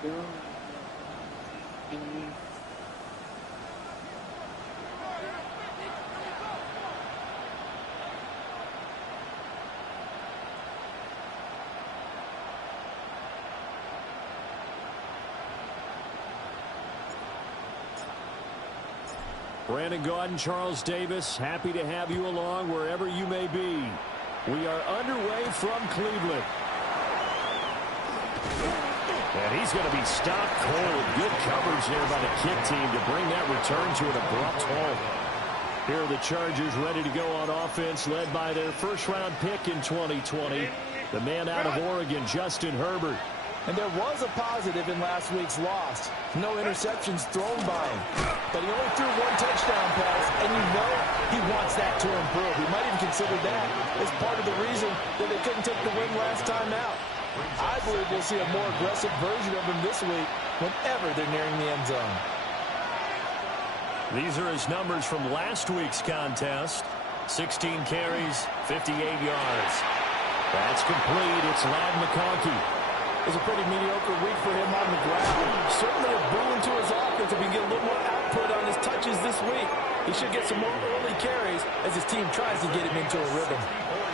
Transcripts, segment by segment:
Brandon Gaudin, Charles Davis, happy to have you along wherever you may be. We are underway from Cleveland. And he's going to be stopped cold. Good coverage there by the kick team to bring that return to an abrupt halt. Here are the Chargers ready to go on offense, led by their first-round pick in 2020, the man out of Oregon, Justin Herbert. And there was a positive in last week's loss. No interceptions thrown by him. But he only threw one touchdown pass, and you know he wants that to improve. He might even consider that as part of the reason that they couldn't take the win last time out. I believe we'll see a more aggressive version of him this week whenever they're nearing the end zone. These are his numbers from last week's contest. 16 carries, 58 yards. That's complete. It's Ladd McConkey. It was a pretty mediocre week for him on the ground. Certainly a boon to his offense if he can get a little more output on his touches this week. He should get some more early carries as his team tries to get him into a rhythm.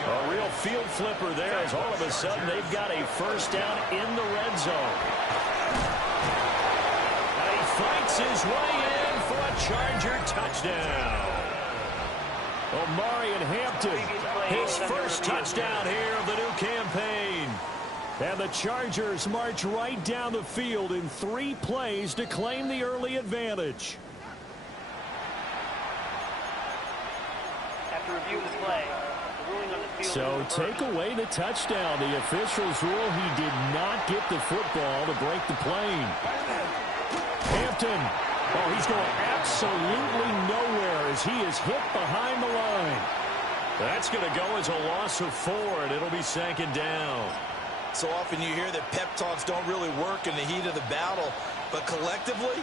A real field flipper there as all of a sudden they've got a first down in the red zone. And he fights his way in for a Charger touchdown. Omarion Hampton, his first touchdown here of the new campaign. And the Chargers march right down the field in 3 plays to claim the early advantage. After reviewing the play, the ruling on the field. So take away the touchdown. The officials rule he did not get the football to break the plane. Hampton. Oh, he's going absolutely nowhere as he is hit behind the line. That's going to go as a loss of 4, and it'll be second down. So often you hear that pep talks don't really work in the heat of the battle, but collectively,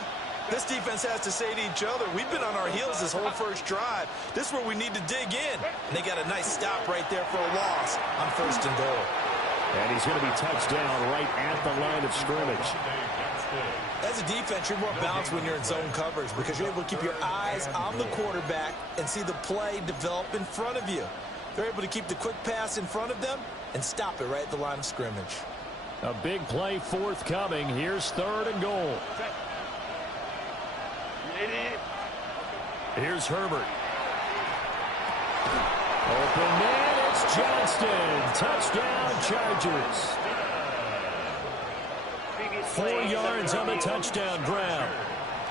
this defense has to say to each other, we've been on our heels this whole first drive. This is where we need to dig in. And they got a nice stop right there for a loss on 1st and goal. And he's going to be touched down right at the line of scrimmage. As a defense, you're more balanced when you're in zone coverage because you're able to keep your eyes on the quarterback and see the play develop in front of you. They're able to keep the quick pass in front of them and stop it right at the line of scrimmage. A big play forthcoming. Here's 3rd and goal. Here's Herbert. Open man, it's Johnston. Touchdown, Chargers. 4 yards on the touchdown ground.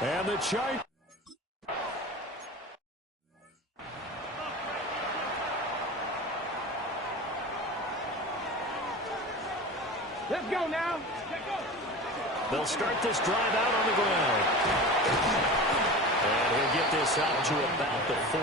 And the Chargers. Let's go now. They'll start this drive out on the ground. And he'll get this out to about the 40.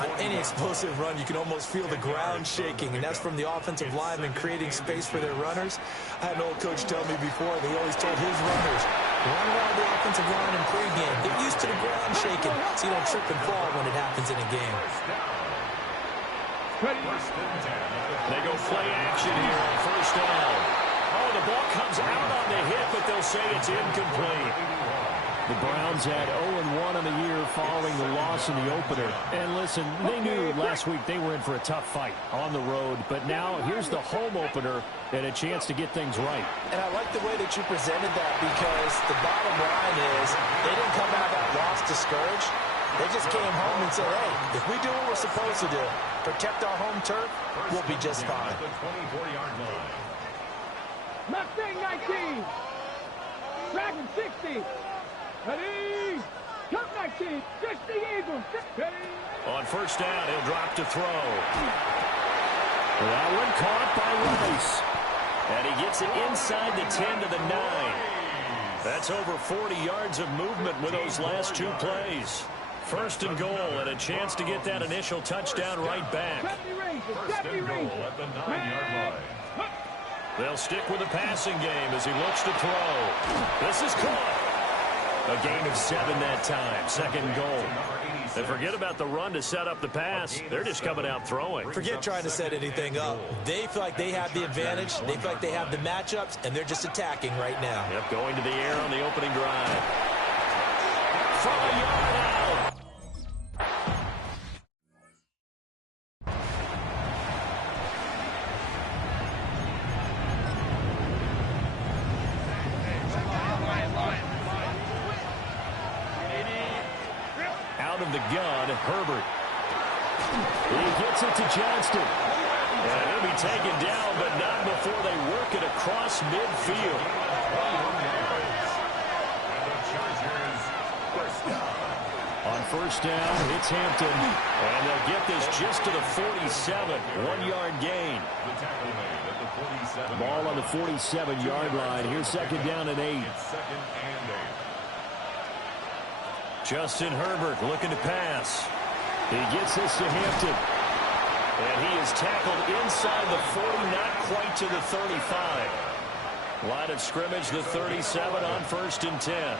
On any explosive run, you can almost feel the ground shaking, and that's from the offensive linemen creating space for their runners. I had an old coach tell me before, they always told his runners, run around the offensive line in pregame. Get used to the ground shaking so you don't trip and fall when it happens in a game. They go play action here on 1st down. Oh, the ball comes out on the hit, but they'll say it's incomplete. The Browns had 0-1 on the year following the loss in the opener. And listen, they knew last week they were in for a tough fight on the road. But now here's the home opener and a chance to get things right. And I like the way that you presented that because the bottom line is they didn't come out of that loss discouraged. They just came home and said, hey, if we do what we're supposed to do, protect our home turf, we'll be just fine. Mustang 19. Dragon 60. Ready. Cup 19. 60 Eagles. Ready. On 1st down, he'll drop to throw. That one caught by Rice. And he gets it inside the 10 to the 9. That's over 40 yards of movement with those last 2 plays. 1st and goal and a chance to get that initial touchdown right back. 70 Rangers. At the 9-yard line. They'll stick with the passing game as he looks to throw. This is caught. A gain of 7 that time. Second goal. And forget about the run to set up the pass. They're just coming out throwing. Forget trying to set anything up. They feel like they have the advantage. They feel like they have the matchups, and they're just attacking right now. Yep, going to the air on the opening drive. From a yard out. Out of the gun, Herbert. He gets it to Johnston. And he'll be taken down, but not before they work it across midfield. On first down, it's Hampton. And they'll get this just to the 47. 1-yard gain. Ball on the 47-yard line. Here's second down and 8. Justin Herbert looking to pass. He gets this to Hampton. And he is tackled inside the 40, not quite to the 35. Line of scrimmage, the 37 on first and 10.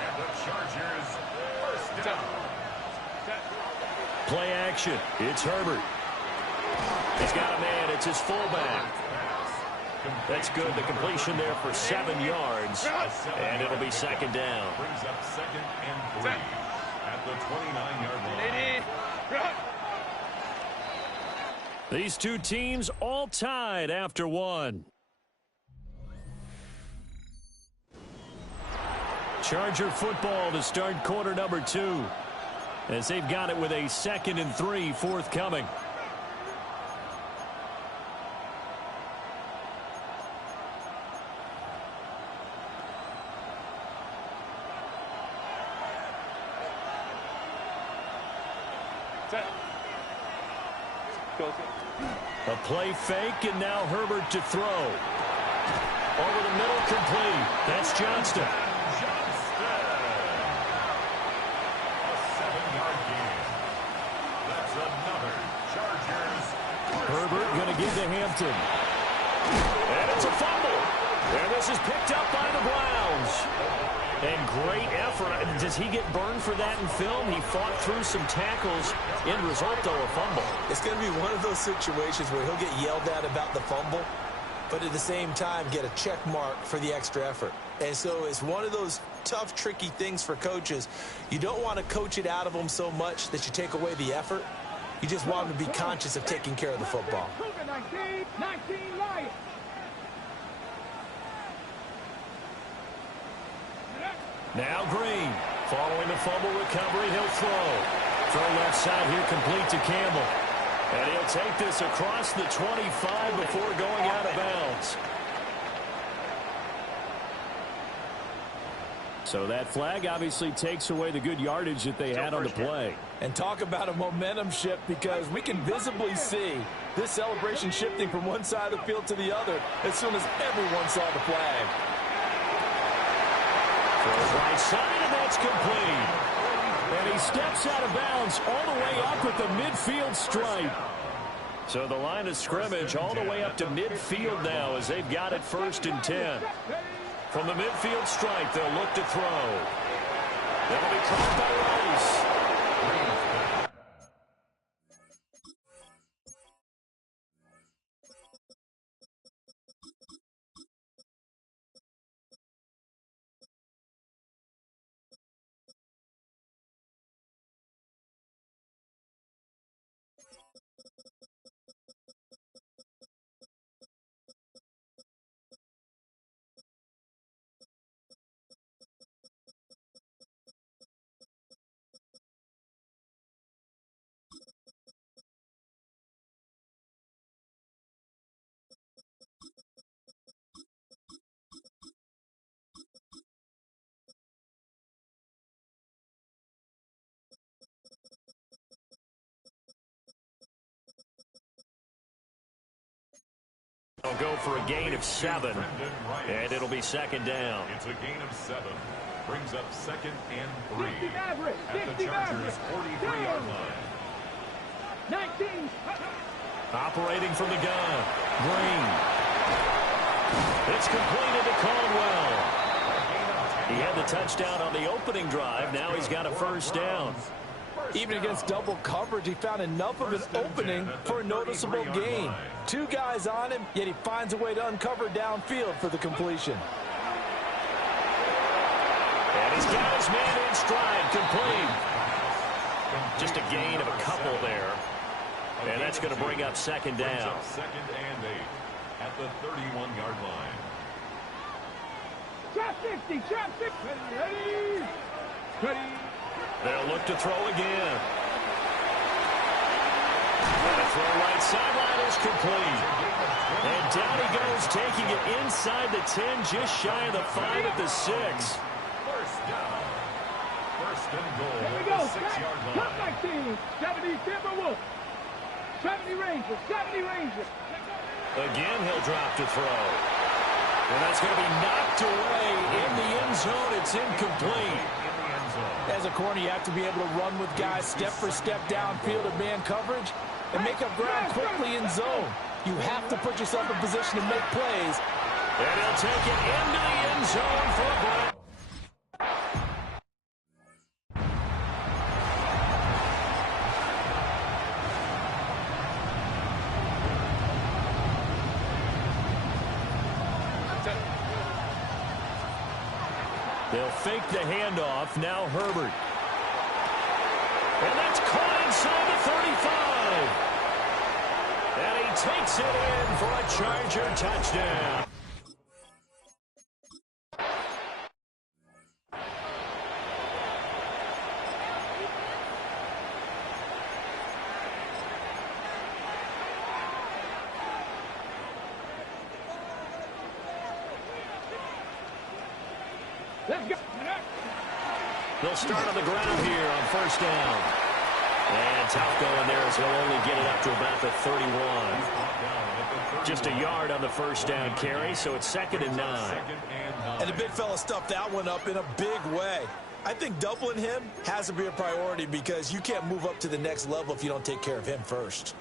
Play action. It's Herbert. He's got a man. It's his fullback. That's good. The completion there for 7 yards. And it'll be second down. Brings up second and 3 at the 29-yard line. These two teams all tied after one. Charger football to start quarter number 2. As they've got it with a 2nd and 3 forthcoming. A play fake, and now Herbert to throw. Over the middle, complete. That's Johnston. A 7-yard gain. That's another Chargers. Herbert going to give to Hampton. And it's a fumble. And this is picked up by the Browns. And great effort. Does he get burned for that in film? He fought through some tackles. End result, though, a fumble. It's going to be one of those situations where he'll get yelled at about the fumble, but at the same time get a check mark for the extra effort. And so it's one of those tough, tricky things for coaches. You don't want to coach it out of them so much that you take away the effort. You just want them to be conscious of taking care of the football. 19 Lions. Now Green. Following the fumble recovery, he'll throw. Throw left side here, complete to Campbell. And he'll take this across the 25 before going out of bounds. So that flag obviously takes away the good yardage that they had on the play. And talk about a momentum shift, because we can visibly see this celebration shifting from one side of the field to the other as soon as everyone saw the flag. Throws right side, and that's complete. And he steps out of bounds all the way up at the midfield stripe. So the line of scrimmage all the way up to midfield now as they've got it 1st and 10. From the midfield stripe, they'll look to throw. That'll be caught by Rice. They'll go for a gain of 7, and it'll be second down. It's a gain of 7. Brings up 2nd and 3 average, at the Chargers' 43-yard line. 19. Operating from the gun, Green. It's completed to Caldwell. A gain of 10 He had the touchdown on the opening drive. Now he's got a first down. Even against double coverage, he found enough of an opening for a noticeable gain. Two guys on him, yet he finds a way to uncover downfield for the completion. And he's got his man in stride, complete. Just a gain of a couple there. And that's going to bring up second down. Second and 8 at the 31-yard line. Shot 50, shot 50. Ready, ready. They'll look to throw again. And a throw right sideline is complete. And down he goes, taking it inside the 10, just shy of the 5 at the 6. First down. First and goal Here we at go. the 6-yard Cut line. 19. 70 Timberwolves. 70 Rangers. 70 Rangers. Again, he'll drop to throw. And that's going to be knocked away in the end zone. It's incomplete. As a corner, you have to be able to run with guys step for step downfield in man coverage and make up ground quickly in zone. You have to put yourself in position to make plays. And he'll take it into the end zone for a break. They'll fake the handoff. Now Herbert. And that's caught inside the 35. And he takes it in for a Charger touchdown. Let's go. They'll start on the ground here on first down. And tough going there as he'll only get it up to about the 31. Just a yard on the first down carry, so it's 2nd and 9. And the big fella stuffed that one up in a big way. I think doubling him has to be a priority because you can't move up to the next level if you don't take care of him first.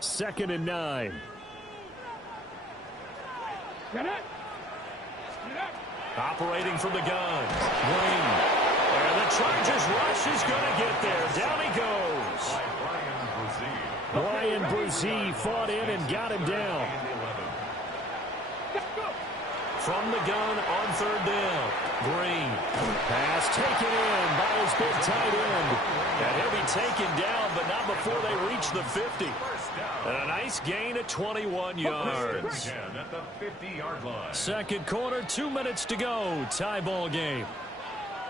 2nd and 9. Get it. Operating from the gun. Green. And the Chargers rush is going to get there. Down he goes. Brian Brzee fought in and got him down. From the gun on third down. Green. Pass taken in by his big tight end. And he'll be taken down, but not before they reach the 50. And a nice gain of 21 yards. At the 50-yard line. Second quarter, 2 minutes to go. Tie ball game.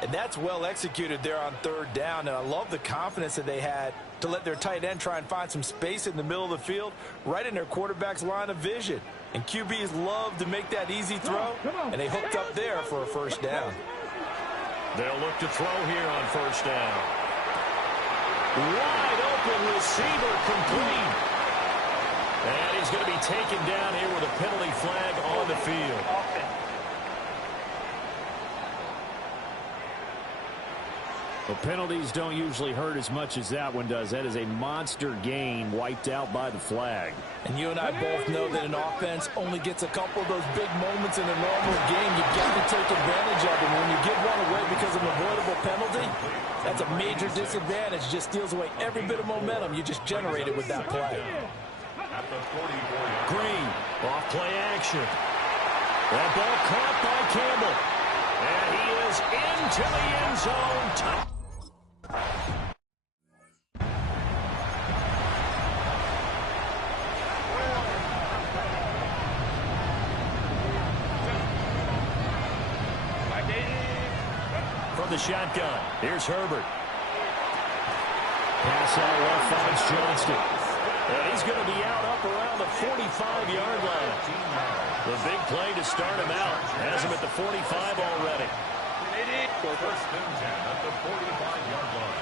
And that's well executed there on third down. And I love the confidence that they had to let their tight end try and find some space in the middle of the field, right in their quarterback's line of vision. And QBs love to make that easy throw, and they hooked up there for a first down. They'll look to throw here on first down. Wide open receiver complete. And he's going to be taken down here with a penalty flag on the field. The penalties don't usually hurt as much as that one does. That is a monster gain wiped out by the flag. And you and I both know that an offense only gets a couple of those big moments in a normal game. You've got to take advantage of them. When you give one away because of an avoidable penalty, that's a major disadvantage. Just steals away every bit of momentum you just generated with that play. At the 44-yard. Green, off play action. That ball caught by Campbell. And he is into the end zone. From the shotgun, here's Herbert. Pass out left finds Johnston. And he's going to be out up around the 45-yard line. The big play to start him out. Has him at the 45 already. First and 10 at the 45-yard line.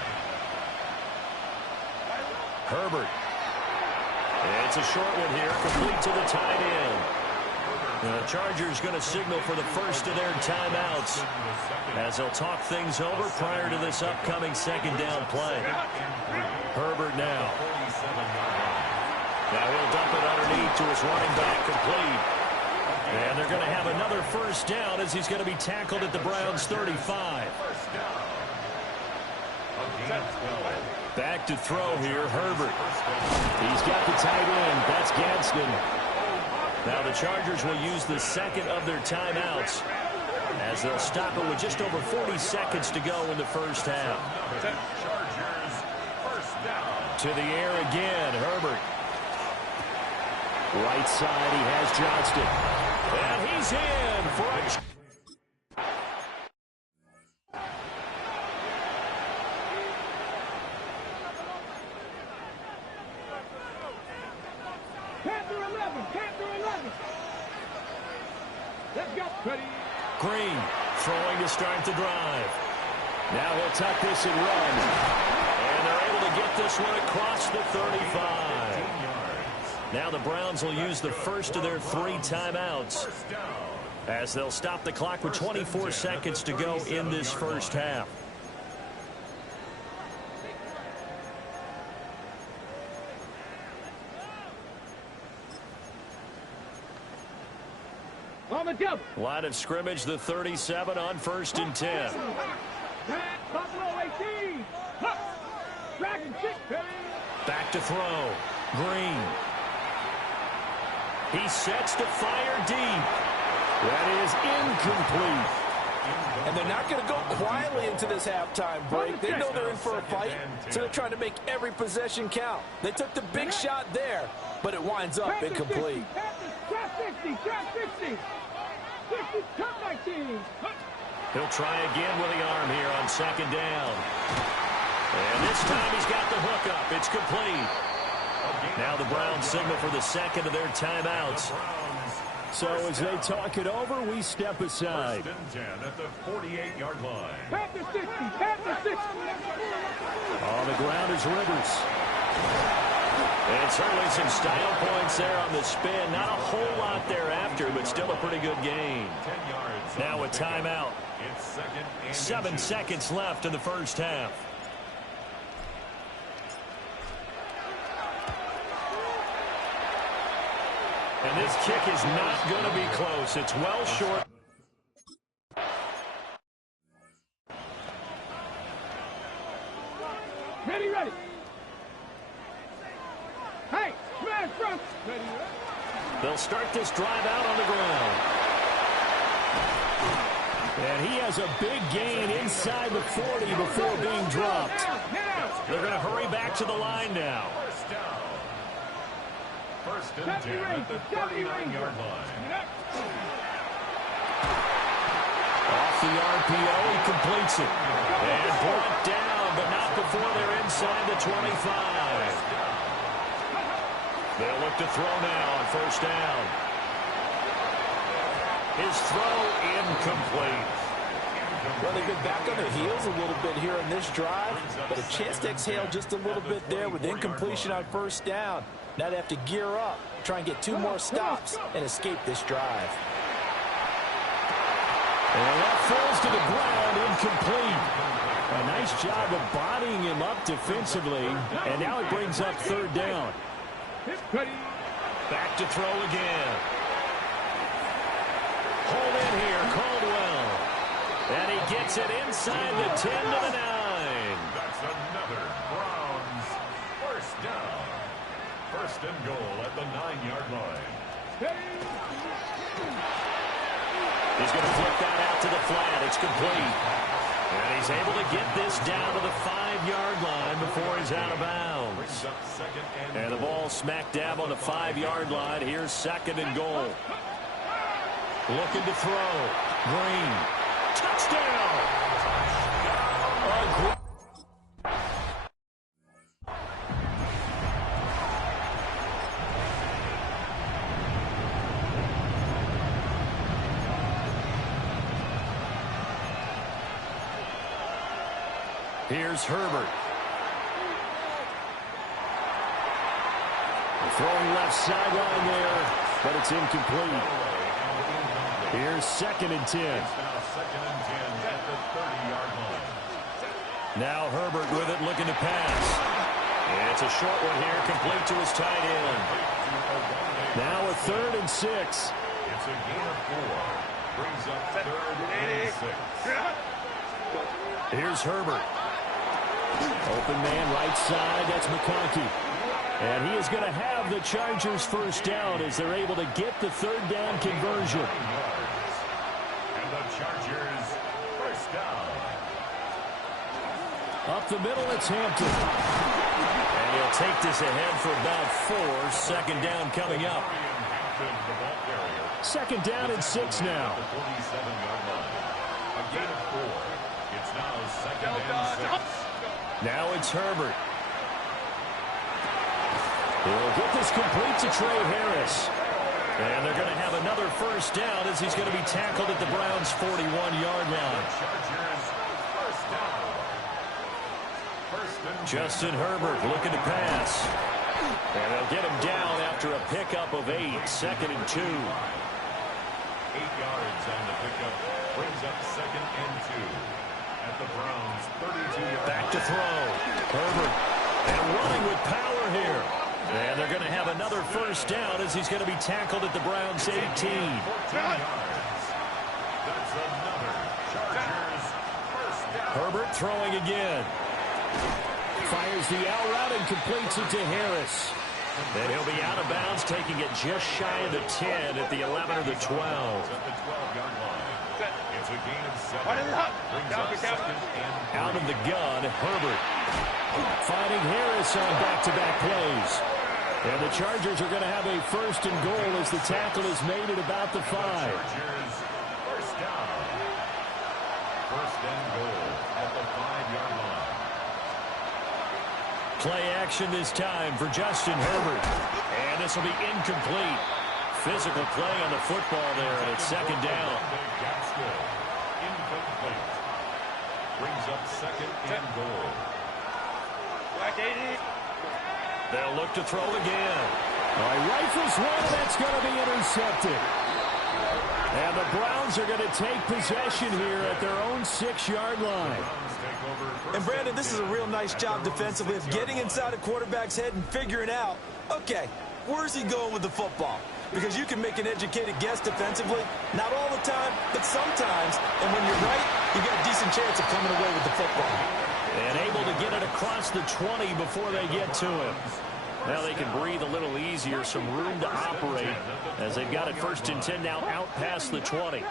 Herbert. It's a short one here, complete to the tight end. The Chargers going to signal for the first of their timeouts as they'll talk things over prior to this upcoming second down play. Herbert now. Now he'll dump it underneath to his running back, complete. And they're going to have another first down as he's going to be tackled at the Browns' 35. Back to throw here, Herbert. He's got the tight end. That's Gadsden. Now the Chargers will use the second of their timeouts as they'll stop it with just over 40 seconds to go in the first half. Chargers first down. To the air again, Herbert. Right side, he has Johnston. And he's in for a... Green throwing to start the drive. Now he'll tuck this and run. And they're able to get this one across the 35. Now the Browns will use the first of their 3 timeouts as they'll stop the clock with 24 seconds to go in this first half. On the double. Line of scrimmage, the 37 on 1st and 10. Buffalo 18. Dragon 6. Back to throw. Green. He sets to fire deep. That is incomplete. And they're not going to go quietly into this halftime break. They know they're in for a fight, so they're trying to make every possession count. They took the big shot there, but it winds up incomplete. Trap 60. Trap 60. 60. Trap 19. He'll try again with the arm here on 2nd down. And this time he's got the hook up. It's complete. Now the Browns signal for the second of their timeouts. So as they talk it over, we step aside. 1st and 10 at the 48-yard line. Panther 60. Panther 60. On the ground is Rivers. And certainly some style points there on the spin. Not a whole lot thereafter, but still a pretty good gain. 10 yards. Now a timeout. It's 2nd and 7 seconds left in the first half. And this kick is not going to be close. It's well short. Ready, ready. Hey, smash front. Ready, ready. They'll start this drive out on the ground. And he has a big gain inside the 40 before being dropped. They're going to hurry back to the line now. First down. 1st and 10 at the 39-yard line. Off the RPO, he completes it. And brought down, but not before they're inside the 25. They'll look to throw now on 1st down. His throw incomplete. Well, they've been back on their heels a little bit here in this drive, but a chance to exhale just a little bit there with incompletion on 1st down. Now they have to gear up, try and get 2 more stops, and escape this drive. And that falls to the ground, incomplete. A nice job of bodying him up defensively, and now it brings up 3rd down. Back to throw again. Hold in here, Caldwell. And he gets it inside the 10 to the 9. That's another Browns first down. 1st and goal at the 9-yard line. He's going to flip that out to the flat. It's complete. And he's able to get this down to the 5-yard line before he's out of bounds. And the ball smack dab on the 5-yard line. Here's 2nd and goal. Looking to throw. Green. Touchdown! Here's Herbert. Throwing left sideline there, but it's incomplete. Here's 2nd and 10. Now 2nd and 10 at the 30-yard line. Now Herbert with it, looking to pass. And it's a short one here, complete to his tight end. Now a 3rd and 6. It's a gain of 4. Brings up 3rd and 6. Here's Herbert. Open man right side. That's McConkey. And he is going to have the Chargers first down as they're able to get the 3rd down conversion. And the Chargers first down. Up the middle, it's Hampton. And he'll take this ahead for about 4. Second down coming up. Second down and 6 now. The 47-yard line. A gain of 4. It's now 2nd and 6. Now it's Herbert. He'll get this complete to Trey Harris. And they're going to have another first down as he's going to be tackled at the Browns' 41-yard line. Justin Herbert looking to pass. And they'll get him down after a pickup of 8. 2nd and 2. 8 yards on the pickup. Brings up 2nd and 2. At the Browns' 32-yard. Back to throw. Herbert. And running with power here. And they're going to have another first down as he's going to be tackled at the Browns' 18. 14 yards. That's another Chargers first down. Herbert throwing again. Fires the out route and completes it to Harris. And he'll be out of bounds, taking it just shy of the 10 at the 11 or the 12. At the 12-yard line. It's a gain of 7. Brings up 2nd and 3. Out of the gun, Herbert. Finding Harris on back-to-back plays. And the Chargers are going to have a first and goal as the tackle is made at about the 5. Chargers first down. First and goal at the 5-yard line. Play action this time for Justin Herbert. And this will be incomplete. Physical play on the football there, and it's 2nd down. Incomplete. Brings up 2nd and goal. They'll look to throw again. Rifles one, that's going to be intercepted. And the Browns are going to take possession here at their own 6-yard line. And Brandon, this is a real nice job defensively of getting inside a quarterback's head and figuring out, okay, where's he going with the football? Because you can make an educated guess defensively, not all the time, but sometimes. And when you're right, you got a decent chance of coming away with the football. And able to get it across the 20 before they get to him. Now they can breathe a little easier, some room to operate as they've got it 1st and 10 now out past the 20.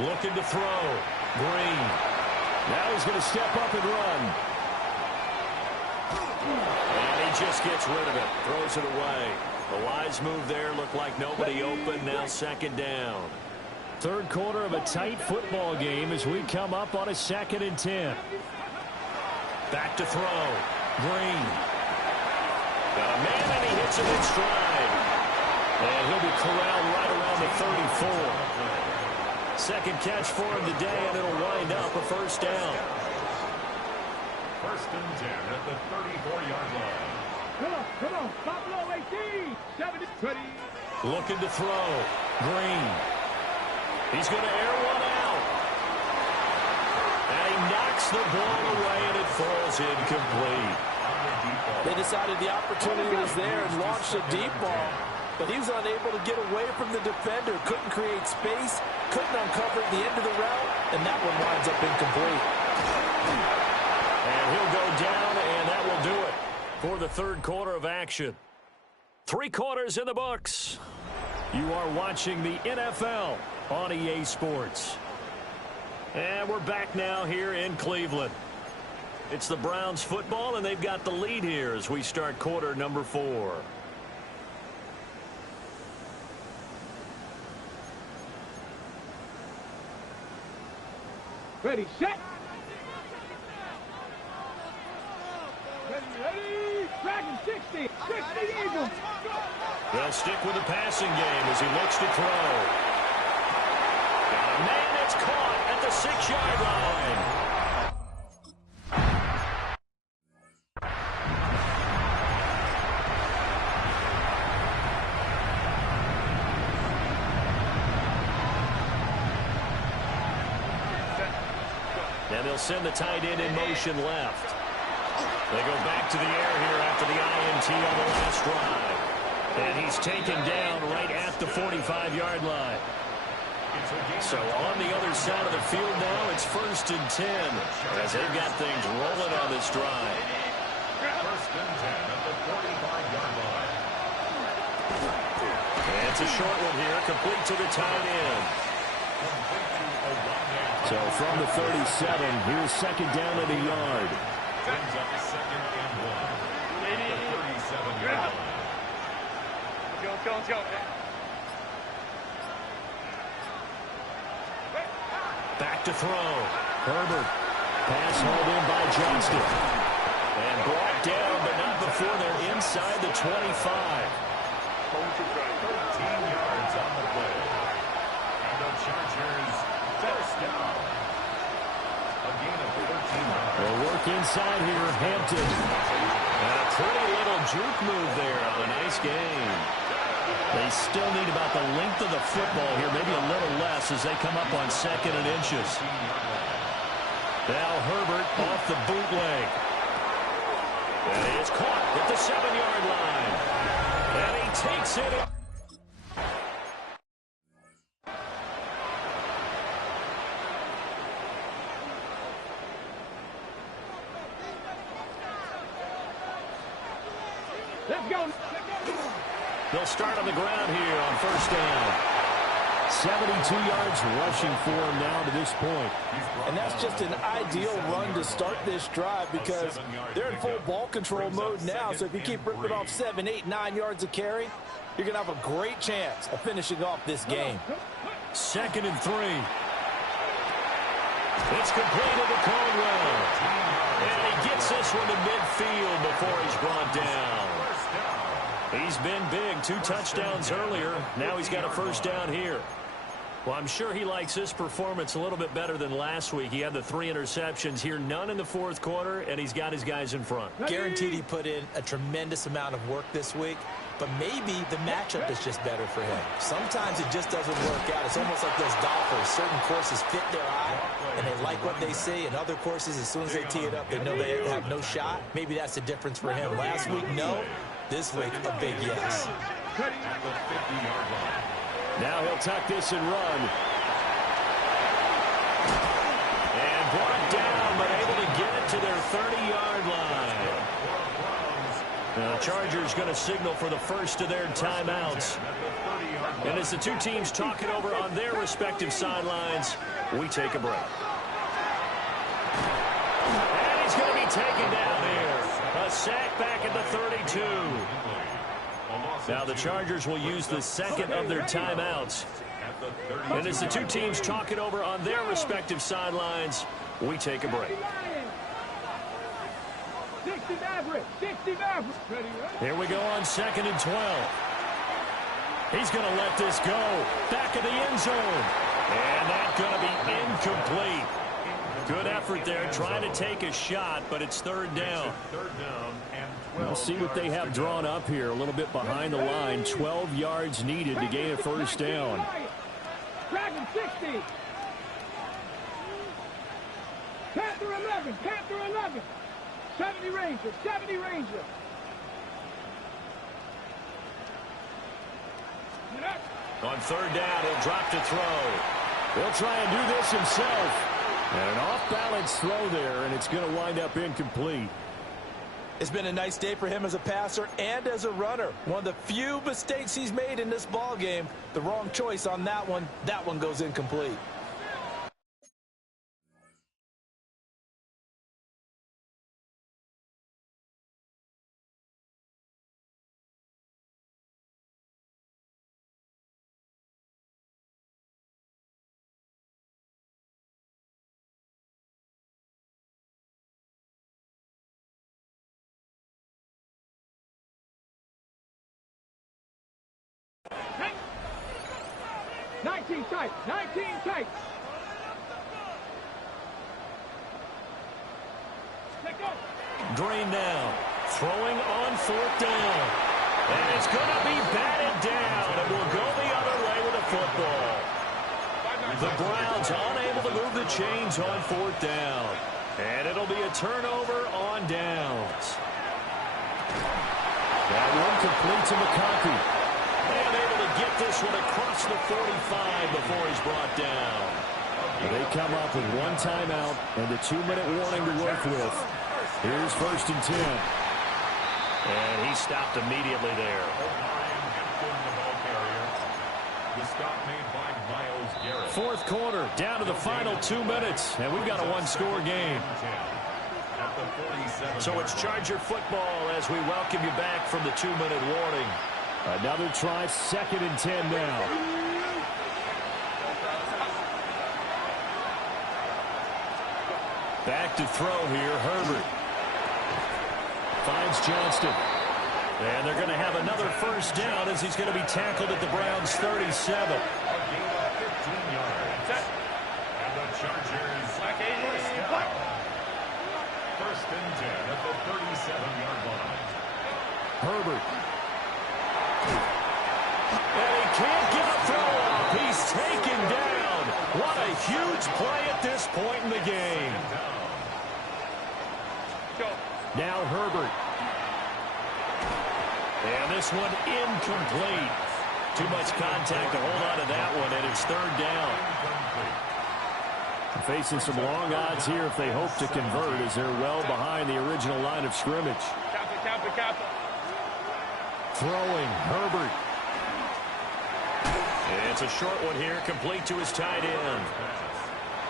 Looking to throw. Green. Now he's going to step up and run. And he just gets rid of it. Throws it away. The wise move there. Looked like nobody open. Now 2nd down. 3rd quarter of a tight football game as we come up on a 2nd and 10. Back to throw. Green. Got a man and he hits him in stride. And he'll be corralled right around the 34. 2nd catch for him today, and it'll wind up a first down. 1st and 10 at the 34-yard line. Come on, Buffalo 18, 70, 20. Looking to throw. Green. He's going to air one out. And he knocks the ball away, and it falls incomplete. They decided the opportunity was there and launched a deep ball, but he was unable to get away from the defender, couldn't create space, couldn't uncover at the end of the route, and that one winds up incomplete. And he'll go down, and that will do it for the 3rd quarter of action. 3 quarters in the books. You are watching the NFL on EA Sports. And we're back now here in Cleveland. It's the Browns football, and they've got the lead here as we start quarter number 4. Ready, set. Ready, Dragon 60, Eagles. They'll stick with the passing game as he looks to throw. Got a man that's caught at the 6-yard line. And they'll send the tight end in motion left. They go back to the air here after the INT on the last drive. And he's taken down right at the 45-yard line. So on the other side of the field now, it's 1st and 10 as they've got things rolling on this drive. 1st and 10 at the 45-yard line. And it's a short one here, complete to the tight end. So from the 37, here's 2nd down at a yard. Brings up 2nd and 1 at the 37-yard line. Back to throw. Herbert. Pass hauled in by Johnston. And brought down, but not before they're inside the 25. 13 yards on the play. And the Chargers, 1st down. A gain of 13 yards. They'll work inside here, Hampton. And a pretty little juke move there on a nice game. They still need about the length of the football here, maybe a little less as they come up on 2nd and inches. Now Herbert off the bootleg. And he is caught at the 7-yard line. And he takes it. Let's go. They'll start on the ground here on 1st down. 72 yards rushing for him now to this point. And that's just an ideal run to start this drive because they're in full ball control mode now. So if you keep ripping off 7, 8, 9 yards of carry, you're going to have a great chance of finishing off this game. 2nd and 3. It's completed to Caldwell. And he gets this one to midfield before he's brought down. He's been big, 2 touchdowns earlier. Now he's got a 1st down here. Well, I'm sure he likes this performance a little bit better than last week. He had the 3 interceptions here, none in the 4th quarter, and he's got his guys in front. Guaranteed he put in a tremendous amount of work this week, but maybe the matchup is just better for him. Sometimes it just doesn't work out. It's almost like those golfers. Certain courses fit their eye, and they like what they see, and other courses, as soon as they tee it up, they know they have no shot. Maybe that's the difference for him. Last week, no. This week, a big yes. At the 50-yard line. Now he'll tuck this and run. And brought down, but able to get it to their 30-yard line. Now the Chargers going to signal for the first of their timeouts. And as the two teams talk it over on their respective sidelines, we take a break. And he's going to be taken down here. A sack back at the 32. Now the Chargers will use the second of their timeouts. And as the two teams talk it over on their respective sidelines, we take a break. 60 Maverick. 60 Maverick. Here we go on 2nd and 12. He's going to let this go. Back of the end zone. And that's going to be incomplete. Good effort there, trying to take a shot, but it's 3rd down. And We'll see what they have drawn up here, a little bit behind the line. 12 yards needed to gain a 1st down. Dragon 60. Panther 11. Panther 11. 70 Ranger. 70 Ranger. On 3rd down, he'll drop to throw. He'll try and do this himself. And an off-balance throw there, and it's going to wind up incomplete. It's been a nice day for him as a passer and as a runner. One of the few mistakes he's made in this ball game. The wrong choice on that one. That one goes incomplete. Hey. 19 tight. 19 tight. Let go. Green now. Throwing on 4th down. And it's going to be batted down. And will go the other way with the football. The Browns unable to move the chains on 4th down. And it'll be a turnover on downs. That one complete to McConkey. And able to get this one across the 45 before he's brought down. They come up with one timeout and a 2-minute warning to work with. Here's 1st and 10. And he stopped immediately there. Fourth quarter, down to the final 2 minutes, and we've got a one-score game. So it's Charger football as we welcome you back from the 2-minute warning. Another try, 2nd and 10 now. Back to throw here, Herbert. Finds Johnston. And they're going to have another 1st down as he's going to be tackled at the Browns' 37. And the Chargers, 1st and 10 at the 37-yard line. Herbert. And he can't get a throw off. He's taken down. What a huge play at this point in the game. Now Herbert. And this one incomplete. Too much contact to hold on to that one, and it's 3rd down. Facing some long odds here if they hope to convert as they're well behind the original line of scrimmage. Throwing, Herbert. And it's a short one here, complete to his tight end.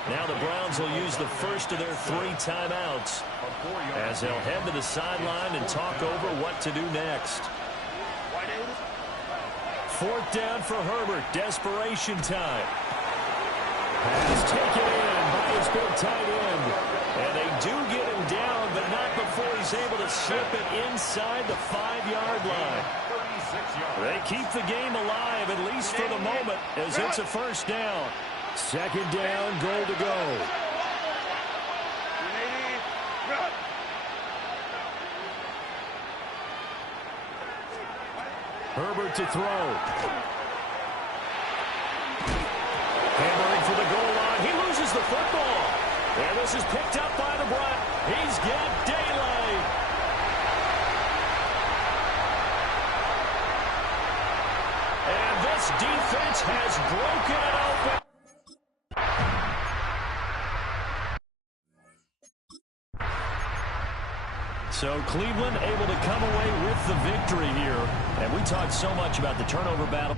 Now the Browns will use the first of their 3 timeouts as they'll head to the sideline and talk over what to do next. 4th down for Herbert. Desperation time. Pass taken in by his big tight end. And they do get him down, but not before he's able to slip it inside the 5-yard line. They keep the game alive, at least for the moment, as it's a 1st down. 2nd down, goal to go. Herbert to throw. Hammering for the goal line. He loses the football. And this is picked up by the Browns. He's got daylight. And this defense has broken it open. So Cleveland able to come away with the victory here. And we talked so much about the turnover battle.